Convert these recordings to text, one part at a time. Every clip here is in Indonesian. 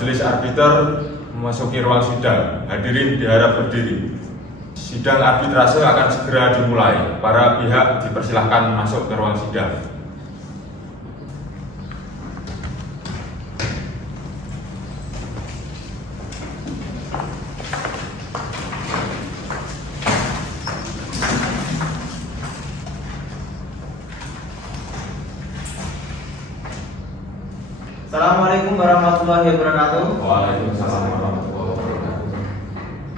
Majelis arbiter memasuki ruang sidang. Hadirin diharap berdiri. Sidang arbitrase akan segera dimulai. Para pihak dipersilahkan masuk ke ruang sidang. Assalamualaikum warahmatullahi wabarakatuh. Waalaikumsalam warahmatullahi wabarakatuh.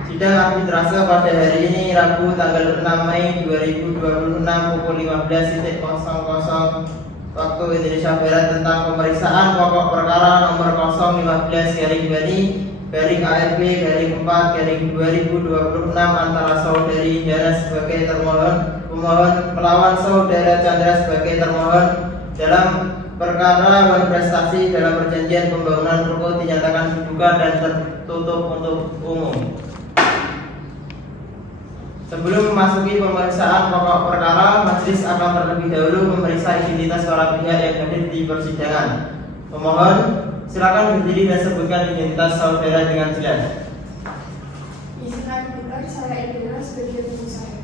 Sidang arbitrase pada hari ini Rabu tanggal 6 Mei 2026 pukul 15.00 waktu Indonesia Barat tentang pemeriksaan pokok perkara nomor 015/ARB/4/2026 antara saudari Indra sebagai termohon, pemohon melawan saudara Chandra sebagai termohon dalam perkara wan prestasi dalam perjanjian pembangunan ruko dinyatakan dibuka dan tertutup untuk umum. Sebelum memasuki pemeriksaan pokok perkara, majelis akan terlebih dahulu memeriksa identitas para pihak yang hadir di persidangan. Pemohon, silakan berdiri dan sebutkan identitas saudara dengan jelas. Izinkan benar, saya Indra sebagai ibu saya.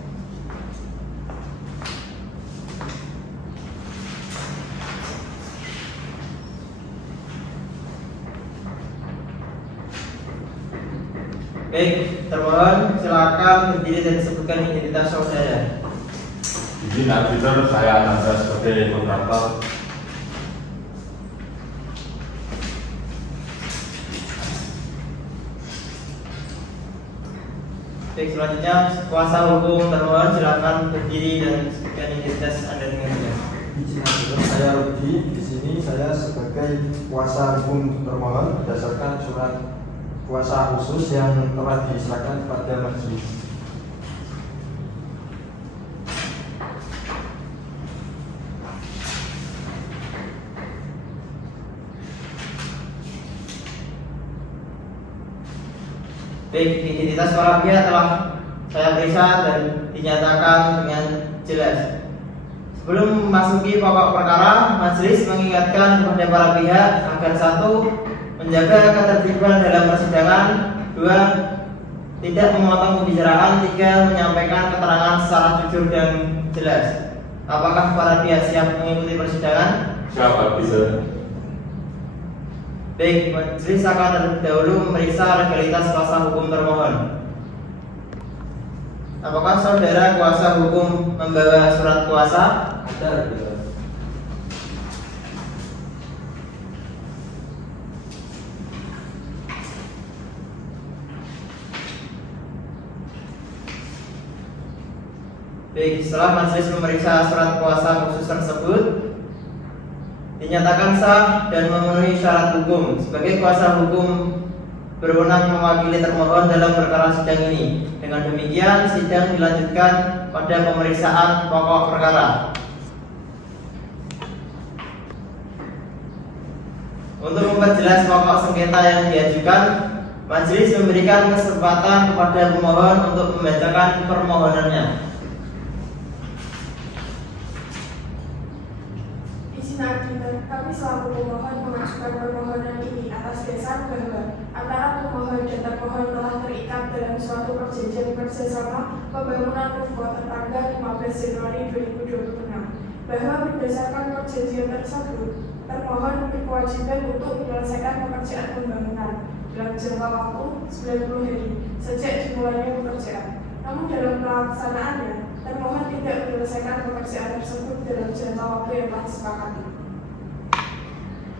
Baik, termohon silakan berdiri dan sebutkan identitas saudara. Izin arbiter, saya Chandra sebagai kontraktor. Baik, selanjutnya kuasa hukum termohon silakan berdiri dan sebutkan identitas Anda dengan jelas. Izin arbiter, saya Rudi. Di sini saya sebagai kuasa hukum termohon berdasarkan surat kuasa khusus yang telah diserahkan kepada majelis. Baik, identitas para pihak telah saya periksa dan dinyatakan dengan jelas. Sebelum memasuki pokok perkara, majelis mengingatkan kepada para pihak agar 1. Menjaga ketertiban dalam persidangan, 2. Tidak memotong pembicaraan, 3. Menyampaikan keterangan secara jujur dan jelas. Apakah para pihak siap mengikuti persidangan? Siap, arbiter. Baik, majelis akan terlebih dahulu memeriksa legalitas kuasa hukum termohon. Apakah saudara kuasa hukum membawa surat kuasa? Ada arbiter. Baik, setelah majelis memeriksa surat kuasa khusus tersebut dinyatakan sah dan memenuhi syarat hukum. Sebagai kuasa hukum berwenang mewakili termohon dalam perkara sidang ini. Dengan demikian, sidang dilanjutkan pada pemeriksaan pokok perkara. Untuk memperjelas pokok sengketa yang diajukan, majelis memberikan kesempatan kepada pemohon untuk membacakan permohonannya. Arbiter, kami selaku pemohon mengajukan permohonan ini atas dasar bahwa antara pemohon dan termohon telah terikat dalam suatu perjanjian kerjasama pembangunan ruko tertanggal 15 Januari 2026, bahwa berdasarkan perjanjian tersebut termohon berkewajiban untuk menyelesaikan pekerjaan pembangunan dalam jangka waktu 90 hari sejak dimulainya pekerjaan. Namun dalam pelaksanaannya, termohon tidak menyelesaikan pekerjaan tersebut dalam jangka waktu yang telah disepakati.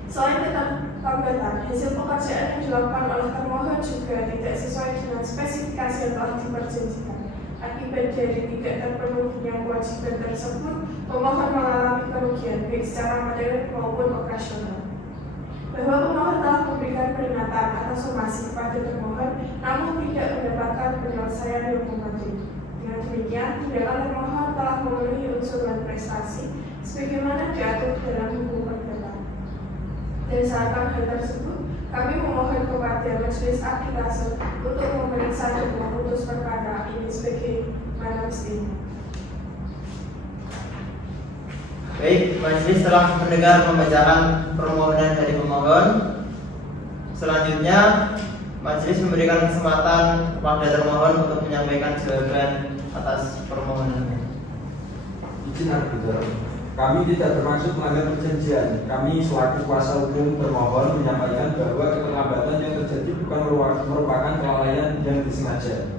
Selain keterlambatan, hasil pekerjaan yang dilakukan oleh termohon juga tidak sesuai dengan spesifikasi yang telah diperjanjikan. Akibat dari tidak terpenuhinya kewajiban tersebut, pemohon mengalami kerugian baik secara materi maupun operasional. Bahwa pemohon telah memberikan peringatan atau somasi kepada termohon, namun tidak mendapatkan penyelesaian yang memadai. Dengan demikian, tindakan termohon telah memenuhi unsur dan prestasi sebagaimana diatur dalam hukum perdata. Berdasarkan hal tersebut, kami memohon kepada majelis arbitrase untuk memeriksa dan memutus perkara ini sebagaimana mestinya. Baik, majelis telah mendengar pembacaan permohonan dari pemohon. Selanjutnya, majelis memberikan kesempatan kepada termohon untuk menyampaikan jawaban atas permohonannya. Izin arbiter, kami tidak bermaksud melanggar perjanjian. Kami selaku kuasa hukum termohon menyampaikan bahwa keterlambatan yang terjadi bukan merupakan kelalaian yang disengaja.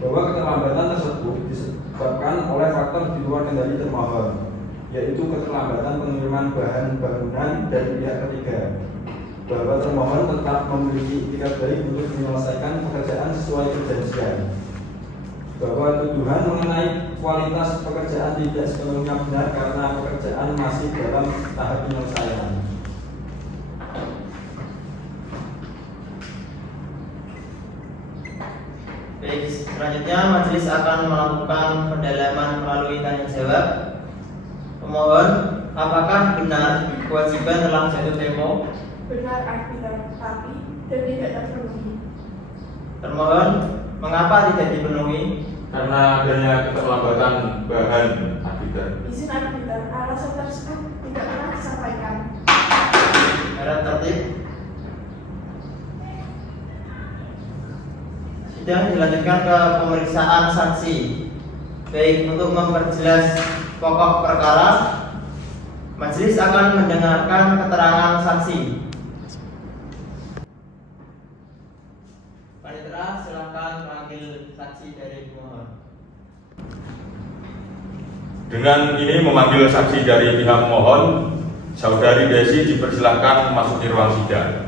Bahwa keterlambatan tersebut disebabkan oleh faktor di luar kendali termohon, yaitu keterlambatan pengiriman bahan bangunan dari pihak ketiga. Bahwa termohon tetap memiliki itikat baik untuk menyelesaikan pekerjaan sesuai perjanjian. Bahwa tuduhan mengenai kualitas pekerjaan tidak sepenuhnya benar karena pekerjaan masih dalam tahap penyelesaian. Baik, selanjutnya majelis akan melakukan pendalaman melalui tanya jawab. Pemohon, apakah benar kewajiban telah jatuh tempo? Benar arbiter, tapi dan tidak terpenuhi. Termohon, mengapa tidak dipenuhi? Karena adanya keterlambatan bahan arbiter. Izin arbiter, alasan tersebut tidak pernah disampaikan. Harap tertib. Sidang dilanjutkan ke pemeriksaan saksi. Baik, untuk memperjelas pokok perkara, majelis akan mendengarkan keterangan saksi. Panitera, silakan panggil saksi dari pemohon. Dengan ini memanggil saksi dari pihak pemohon, Saudari Desi dipersilakan memasuki ruang sidang.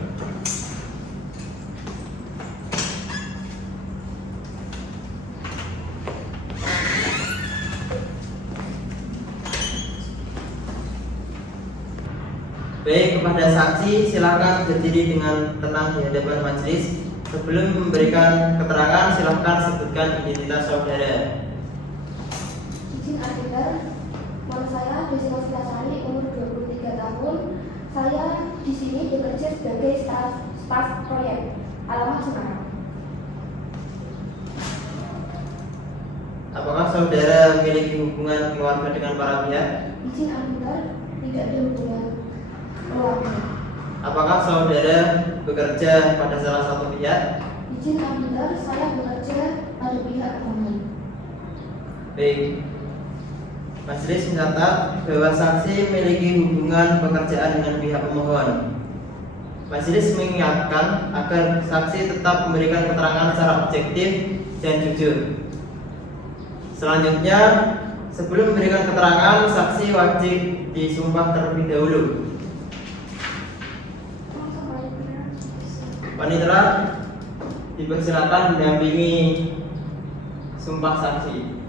Baik, kepada saksi silakan berdiri dengan tenang di hadapan majelis. Sebelum memberikan keterangan, silakan sebutkan identitas saudara. Izin arbiter, nama saya Desi Novitasari, umur 23 tahun. Saya di sini bekerja sebagai staf proyek, alamat Semarang. Apakah saudara memiliki hubungan keluarga dengan para pihak? Izin arbiter, tidak ada hubungan keluarga. Apakah saudara bekerja pada salah satu pihak? Izin arbiter, saya bekerja pada pihak pemohon. Baik. Majelis mencatat bahwa saksi memiliki hubungan pekerjaan dengan pihak pemohon. Majelis mengingatkan agar saksi tetap memberikan keterangan secara objektif dan jujur. Selanjutnya, sebelum memberikan keterangan, saksi wajib disumpah terlebih dahulu. Panitera, dipersilakan mendampingi sumpah saksi.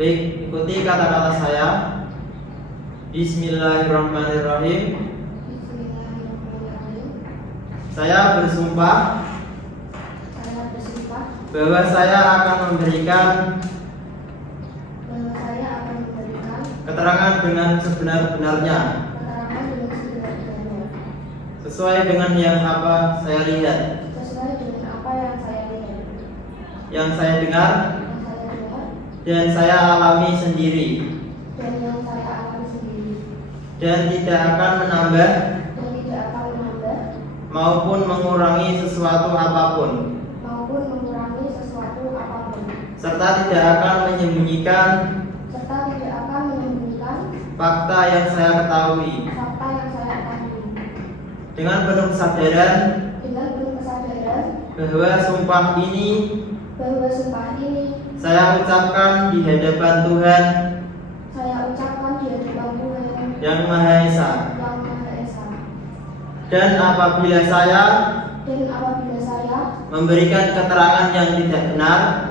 Baik, ikuti kata-kata saya. Bismillahirrahmanirrahim. Bismillahirrahmanirrahim. Saya bersumpah bahwa saya akan memberikan keterangan dengan sebenar-benarnya sesuai dengan yang apa saya lihat, yang saya dengar, dan saya alami sendiri, dan tidak akan menambah maupun mengurangi sesuatu apapun, serta tidak akan menyembunyikan fakta yang saya ketahui. Dengan penuh kesadaran bahwa sumpah ini saya ucapkan di hadapan Tuhan yang Maha Esa. Dan apabila saya memberikan keterangan yang tidak benar,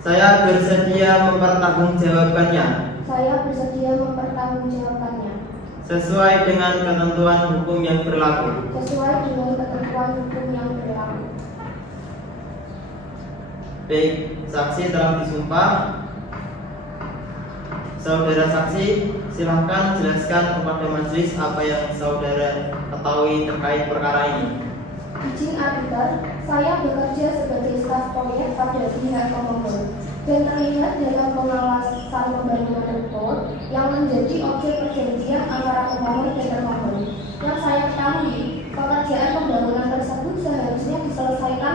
saya bersedia mempertanggungjawabkannya sesuai dengan ketentuan hukum yang berlaku. Baik, saksi telah disumpah. Saudara saksi, silahkan jelaskan kepada majelis apa yang saudara ketahui terkait perkara ini. Izin arbiter, saya bekerja sebagai staf proyek pada pihak pemohon dan terlihat dalam pengawasan pembangunan rektor yang menjadi objek perjanjian antara pemohon dan termohon. Yang saya ketahui, pekerjaan pembangunan tersebut seharusnya diselesaikan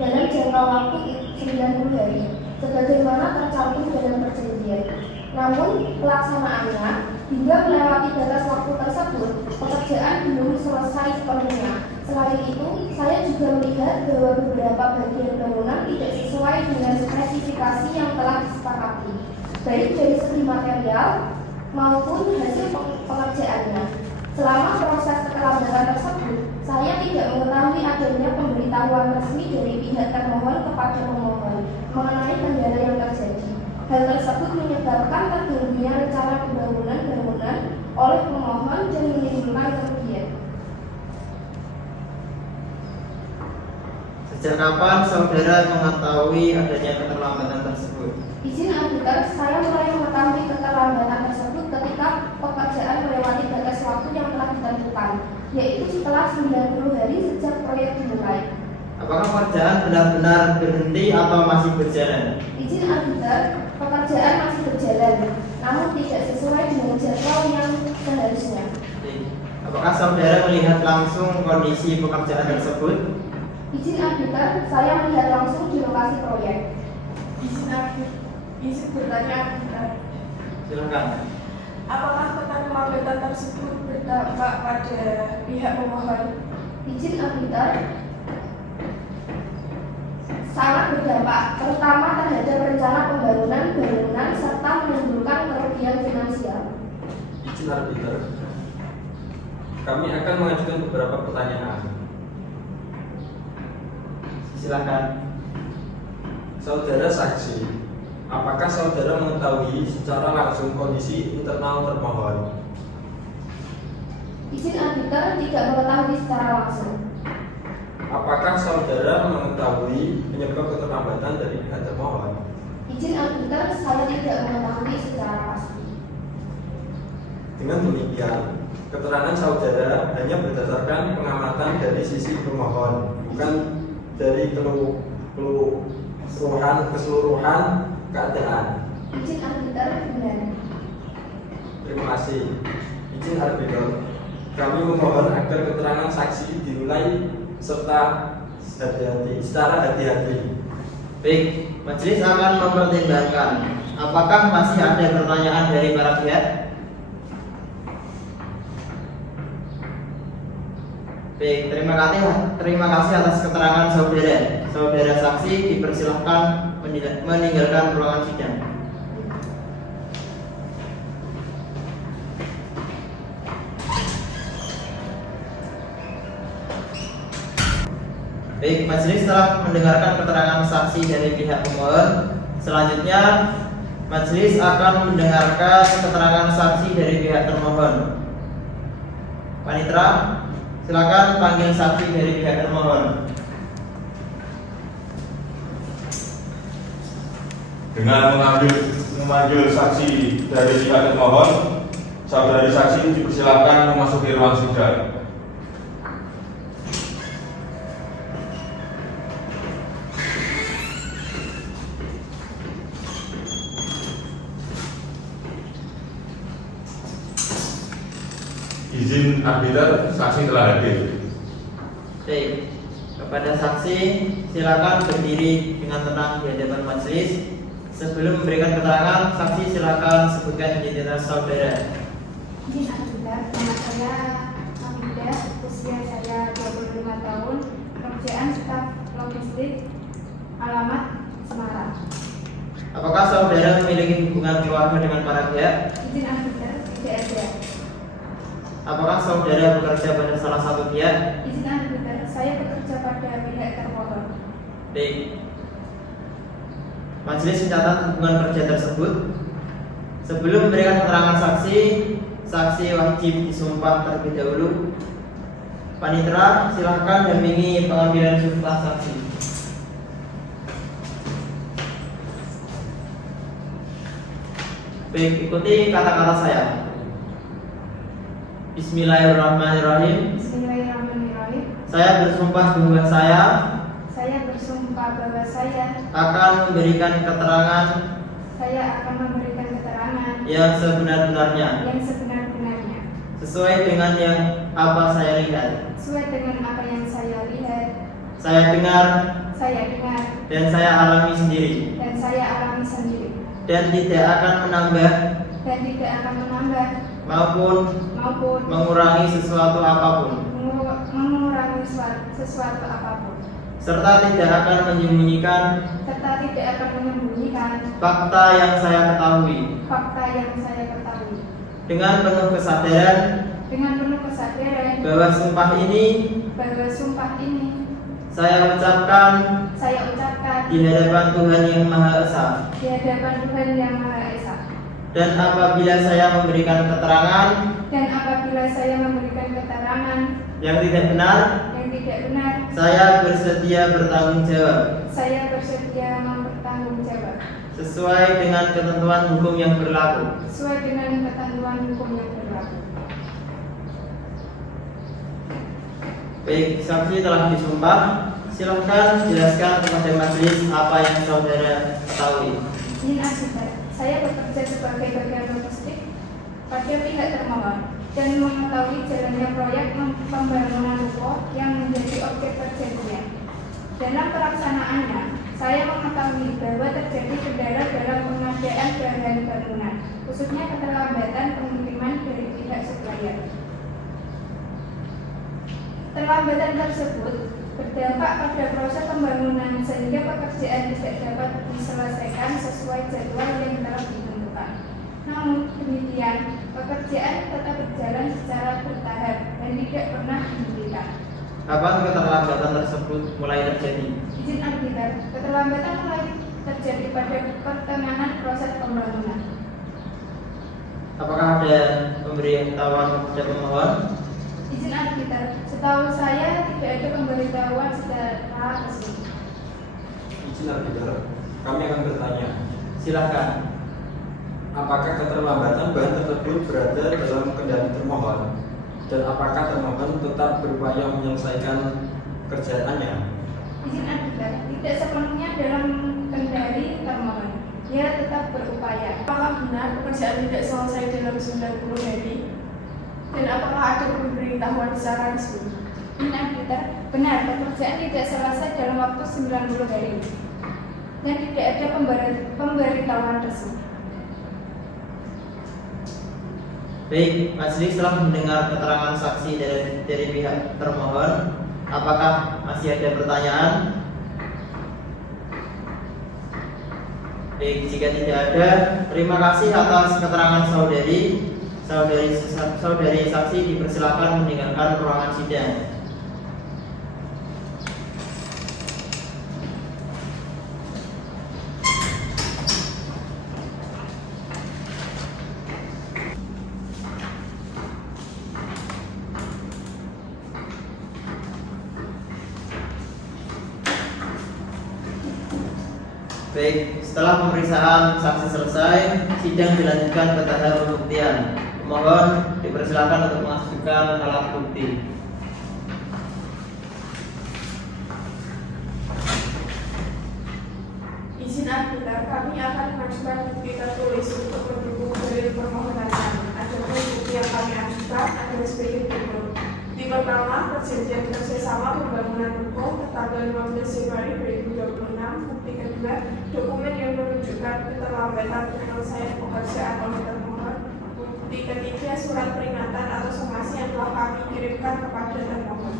dalam jangka waktu 90 hari, sebagaimana tercantum dalam perjanjian. Namun, pelaksanaannya hingga melewati batas waktu tersebut, pekerjaan belum selesai sepenuhnya. Selain itu, saya juga melihat bahwa beberapa bagian bangunan tidak sesuai dengan spesifikasi yang telah disepakati, baik dari segi material maupun hasil pengerjaannya. Selama proses keterlambatan tersebut, saya tidak mengetahui adanya pemberitahuan resmi dari pihak termohon kepada pemohon mengenai kendala yang terjadi. Hal tersebut menyebabkan terganggunya rencana pembangunan bangunan oleh pemohon dan menimbulkan kerugian. Sejak kapan saudara mengetahui adanya keterlambatan tersebut? Izin arbiter, saya mulai mengetahui keterlambatan tersebut ketika pekerjaan melewati batas waktu yang telah ditentukan, yaitu setelah 90 hari sejak proyek dimulai. Apakah pekerjaan benar-benar berhenti atau masih berjalan? Izin arbiter, pekerjaan masih berjalan, namun tidak sesuai dengan jadwal yang seharusnya. Apakah saudara melihat langsung kondisi pekerjaan tersebut? Izin arbiter, saya melihat langsung di lokasi proyek. Izin bertanya arbiter. Silakan. Apakah keterlambatan tersebut berdampak pada pihak pemohon? Izin arbiter, sangat berdampak, terutama terhadap rencana pembangunan bangunan serta menimbulkan kerugian finansial. Izin arbiter, kami akan mengajukan beberapa pertanyaan. Silakan. Saudara saksi, apakah saudara mengetahui secara langsung kondisi internal termohon? Izin arbiter tidak mengetahui secara langsung. Apakah saudara mengetahui penyebab keterlambatan dari pihak termohon? Izin arbiter, saya tidak mengetahui secara pasti. Dengan demikian, keterangan saudara hanya berdasarkan pengamatan dari sisi pemohon, bukan dari keseluruhan keadaan. Izin arbiter benar. Terima kasih. Izin arbiter, kami memohon agar keterangan saksi dinilai serta secara hati-hati. Baik, majelis akan mempertimbangkan. Apakah masih ada pertanyaan dari para pihak? Baik, terima kasih atas keterangan saudara. Saudara saksi dipersilahkan meninggalkan ruangan sidang. Baik, majelis telah mendengarkan keterangan saksi dari pihak pemohon. Selanjutnya, majelis akan mendengarkan keterangan saksi dari pihak termohon. Panitra, silakan panggil saksi dari pihak termohon. Dengan memanggil saksi dari pihak termohon, saudari saksi dipersilakan memasuki ruang sidang. Izin arbiter, saksi telah hadir. Baik, kepada saksi silakan berdiri dengan tenang di hadapan majelis. Sebelum memberikan keterangan, saksi silakan sebutkan identitas saudara. Izin arbiter, nama saya Hamida, usia saya 25 tahun, pekerjaan staf logistik, alamat Semarang. Apakah saudara memiliki hubungan keluarga dengan para pihak? Izin arbiter, tidak ada. Apakah saudara bekerja pada salah satu pihak? Izin arbiter, saya bekerja pada pihak termohon. Baik. Majelis mencatat hubungan kerja tersebut. Sebelum memberikan keterangan saksi, saksi wajib disumpah terlebih dahulu. Panitera, silakan dampingi pengambilan sumpah saksi. Baik, ikuti kata-kata saya. Bismillahirrahmanirrahim. Bismillahirrahmanirrahim. Saya bersumpah bahwa Saya bersumpah bahwa saya akan memberikan keterangan akan memberikan keterangan yang sebenar-benarnya yang sebenar-benarnya sesuai dengan yang apa saya lihat, sesuai dengan apa yang saya lihat, saya dengar, saya dengar, dan saya alami sendiri, dan saya alami sendiri, dan tidak akan menambah dan tidak akan menambah maupun maupun mengurangi sesuatu apapun, mengurangi sesuatu apapun, serta tidak akan menyembunyikan serta tidak akan menyembunyikan fakta yang saya ketahui. fakta yang saya ketahui. Dengan penuh kesadaran bahwa sumpah ini saya ucapkan di hadapan Tuhan yang Maha Esa. Dan apabila saya memberikan keterangan yang tidak benar, saya bersedia bertanggung jawab sesuai dengan ketentuan hukum yang berlaku. Baik, saksi telah disumpah. Silakan jelaskan kepada majelis apa yang saudara ketahui. Izin ajudan, saya bekerja sebagai bagian logistik pada pihak termohon dan mengetahui jalannya proyek pembangunan ruko yang menjadi objek perjanjian. Dalam pelaksanaannya, saya mengetahui bahwa terjadi kendala dalam pengadaan bahan bangunan, khususnya keterlambatan pengiriman dari pihak supplier. Keterlambatan tersebut berdampak pada proses pembangunan sehingga pekerjaan tidak dapat diselesaikan sesuai jadwal yang telah ditentukan. Namun demikian, pekerjaan tetap berjalan secara bertahap dan tidak pernah dihentikan. Kapan keterlambatan tersebut mulai terjadi? Izin arbiter, keterlambatan mulai terjadi pada pertengahan proses pembangunan. Apakah ada pemberitahuan kepada pemohon? Izin arbiter, setahu saya tidak ada pemberitahuan secara resmi. Izin arbiter, kami akan bertanya. Silakan. Apakah keterlambatan bahan tersebut berada dalam kendali termohon? Dan apakah termohon tetap berupaya menyelesaikan kerjaannya? Izin arbiter, tidak sepenuhnya dalam kendali termohon. Dia tetap berupaya. Apakah benar pekerjaan tidak selesai dalam 90 hari? Dan apakah ada pemberitahuan secara resmi? Izin arbiter, benar pekerjaan tidak selesai dalam waktu 90 hari. Dan tidak ada pemberitahuan resmi. Baik, majelis telah mendengar keterangan saksi dari pihak termohon. Apakah masih ada pertanyaan? Baik, jika tidak ada, terima kasih atas keterangan saudari. Saudari saksi dipersilakan meninggalkan ruangan sidang. Baik, setelah pemeriksaan saksi selesai, sidang dilanjutkan ke tahap pembuktian. Pemohon dipersilakan untuk mengajukan alat bukti. Izin arbiter, kami akan mengajukan bukti tertulis untuk mendukung dalil permohonan kami. Adapun bukti yang kami ajukan adalah sebagai berikut. Bukti pertama, perjanjian kerjasama pembangunan ruko tanggal 15 Januari 2026. Bukti kedua, dokumen yang menunjukkan keterlambatan penyelesaian pekerjaan oleh termohon. Bukti ketiga, surat peringatan atau somasi yang telah kami kirimkan kepada termohon.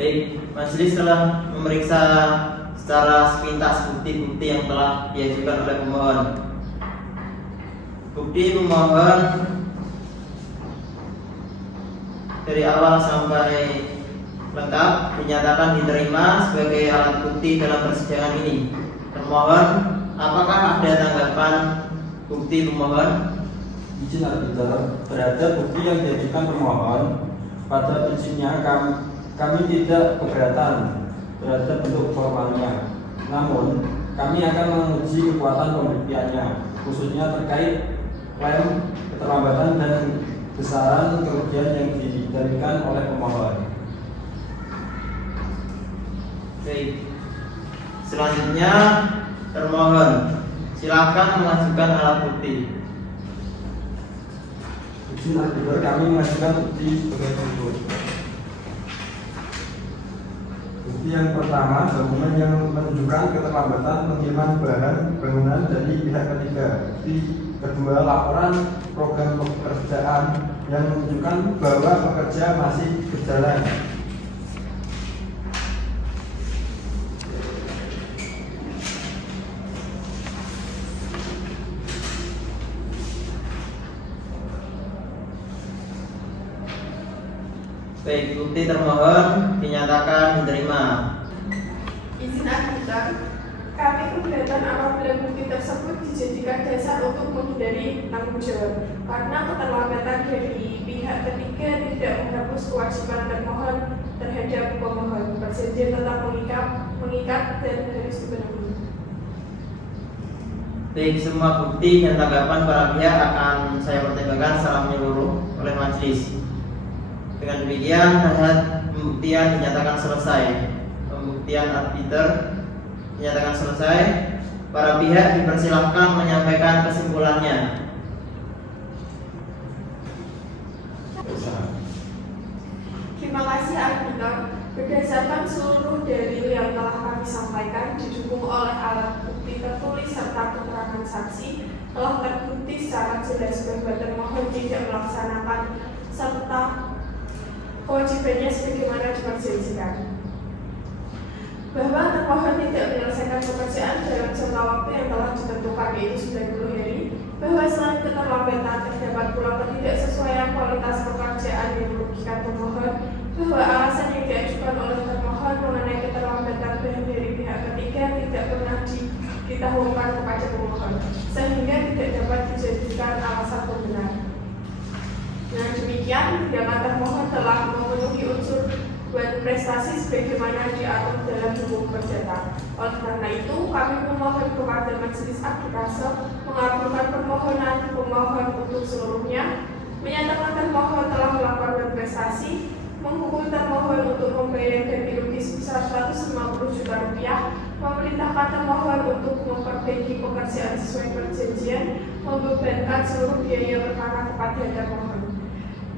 Baik, majelis telah memeriksa secara sepintas bukti-bukti yang telah diajukan oleh pemohon. Bukti pemohon dari awal sampai lengkap dinyatakan diterima sebagai alat bukti dalam persidangan ini. Termohon, apakah ada tanggapan bukti pemohon? Izin arbiter, terhadap bukti yang diajukan termohon, pada prinsipnya kami tidak keberatan terhadap bentuk formalnya. Namun, kami akan menguji kekuatan pembuktiannya, khususnya terkait klaim keterlambatan dan besaran kerugian yang didalilkan oleh pemohon. Baik. Selanjutnya termohon silakan mengajukan alat bukti. Izin arbiter, kami mengajukan bukti sebagai berikut. Bukti yang pertama, dokumen yang menunjukkan keterlambatan pengiriman bahan bangunan dari pihak ketiga. Bukti kedua, laporan program pekerjaan yang menunjukkan bahwa pekerja masih berjalan. Baik, bukti termohon dinyatakan diterima. Izin arbiter, kami keberatan apabila bukti tersebut dijadikan dasar untuk menghindari tanggung jawab karena keterlambatan dari pihak ketiga tidak menghapus kewajiban termohon terhadap pemohon. Perjanjian tetap mengikat dan harus dipenuhi. Baik, semua bukti dan tanggapan para pihak akan saya pertimbangkan secara menyeluruh oleh majelis. Dengan demikian, tahap pembuktian dinyatakan selesai. Pembuktian arbiter dinyatakan selesai. Para pihak dipersilahkan menyampaikan kesimpulannya. Terima kasih arbiter. Berdasarkan seluruh dalil yang telah kami sampaikan didukung oleh alat bukti tertulis serta keterangan saksi, telah terbukti secara jelas bahwa termohon tidak melaksanakan serta kewajibannya sebagaimana diperjanjikan. Bahwa termohon tidak menyelesaikan pekerjaan dalam jangka waktu yang telah ditentukan yaitu 90 hari. Bahwa selain keterlambatan terdapat pula ketidaksesuaian kualitas pekerjaan yang merugikan termohon. Bahwa alasan yang diajukan oleh termohon mengenai keterlambatan bahan dari pihak ketiga tidak pernah ditahukan kepada pemohon, sehingga tidak dapat dijadikan alasan pembenar. Dengan demikian, tindakan termohon telah memenuhi unsur dan prestasi sebagaimana diatur dalam hukum perdata. Oleh karena itu, kami memohon kepada Majelis Arbitrase mengabulkan permohonan pemohon untuk seluruhnya, menyatakan termohon telah melakukan prestasi, menghukum termohon untuk membayar ganti rugi sebesar 150 juta rupiah, memerintahkan termohon untuk memperbaiki pekerjaan sesuai perjanjian, membebankan seluruh biaya perkara kepada termohon.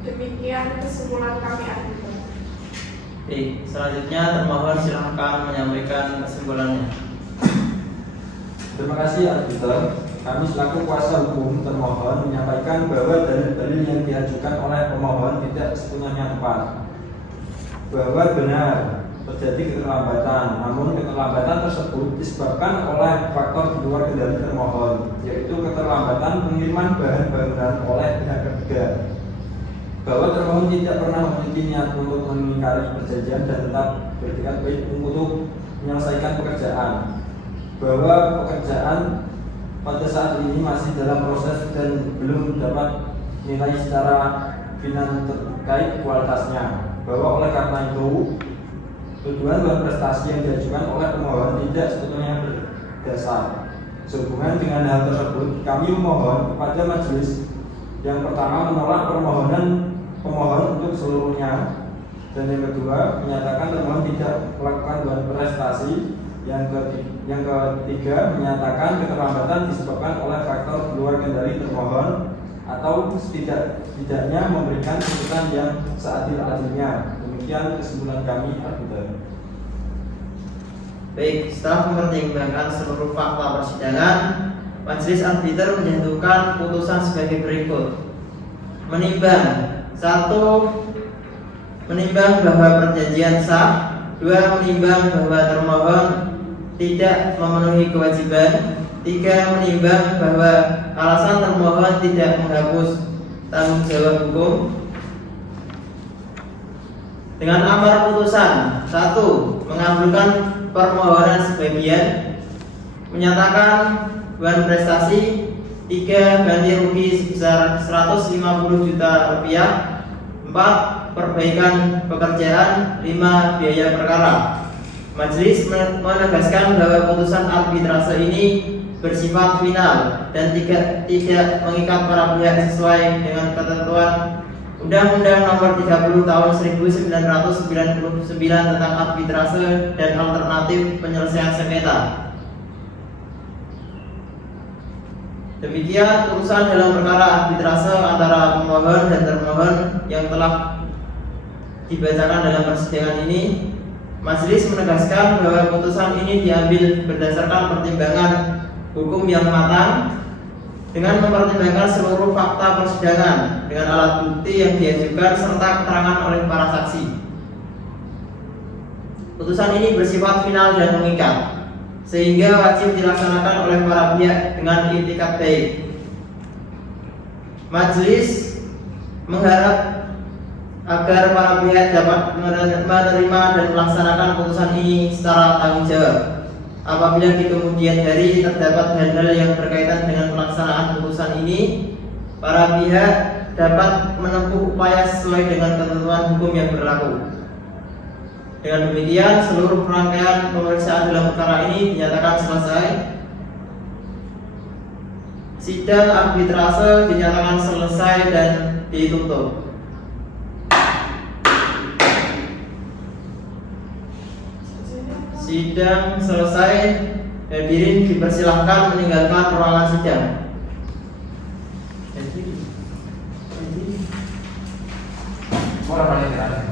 Demikian kesimpulan kami arbiter. Baik, selanjutnya termohon silakan menyampaikan kesimpulannya. Terima kasih arbiter. Kami selaku kuasa hukum termohon menyampaikan bahwa dalil-dalil yang diajukan oleh pemohon tidak sepenuhnya tepat. Bahwa benar terjadi keterlambatan, namun keterlambatan tersebut disebabkan oleh faktor di luar kendali termohon, yaitu keterlambatan pengiriman bahan bangunan oleh pihak ketiga. Bahwa termohon tidak pernah memiliki niat untuk mengingkari perjanjian dan tetap bertekad baik untuk menyelesaikan pekerjaan. Bahwa pekerjaan pada saat ini masih dalam proses dan belum dapat nilai secara final terkait kualitasnya. Bahwa oleh karena itu tujuan dan prestasi yang diajukan oleh pemohon tidak sebetulnya berdasar. Sehubungan dengan hal tersebut, kami memohon kepada majelis yang pertama menolak permohonan pemohon untuk seluruhnya, dan yang kedua menyatakan termohon tidak melakukan prestasi. Yang ketiga menyatakan keterlambatan disebabkan oleh faktor di luar kendali termohon atau setidaknya memberikan keputusan yang seadil-adilnya. Demikian kesimpulan kami arbiter. Baik, setelah mempertimbangkan seluruh fakta persidangan, majelis arbiter menjatuhkan putusan sebagai berikut. Menimbang 1. Menimbang bahwa perjanjian sah. 2. Menimbang bahwa termohon tidak memenuhi kewajiban. 3. Menimbang bahwa alasan termohon tidak menghapus tanggung jawab hukum. Dengan amar putusan 1. Mengabulkan permohonan sebagian, menyatakan beban prestasi. 3. Ganti rugi sebesar 150 juta rupiah. 4. perbaikan pekerjaan, 5 biaya perkara. Majelis menegaskan bahwa putusan arbitrase ini bersifat final dan tidak mengikat para pihak sesuai dengan ketentuan Undang-Undang Nomor 30 Tahun 1999 tentang arbitrase dan alternatif penyelesaian sengketa. Demikian putusan dalam perkara arbitrase antara pemohon dan termohon yang telah dibacakan dalam persidangan ini. Majelis menegaskan bahwa putusan ini diambil berdasarkan pertimbangan hukum yang matang dengan mempertimbangkan seluruh fakta persidangan dengan alat bukti yang diajukan serta keterangan oleh para saksi. Putusan ini bersifat final dan mengikat, sehingga wajib dilaksanakan oleh para pihak dengan itikat baik. Majelis mengharap agar para pihak dapat menerima dan melaksanakan putusan ini secara tanggung jawab. Apabila di kemudian hari terdapat hal-hal yang berkaitan dengan pelaksanaan putusan ini, para pihak dapat menempuh upaya sesuai dengan ketentuan hukum yang berlaku. Dengan demikian, seluruh rangkaian pemeriksaan dalam perkara ini dinyatakan selesai. Sidang arbitrase dinyatakan selesai dan ditutup. Sidang selesai, hadirin dipersilahkan meninggalkan ruangan sidang. Orang paling terakhir.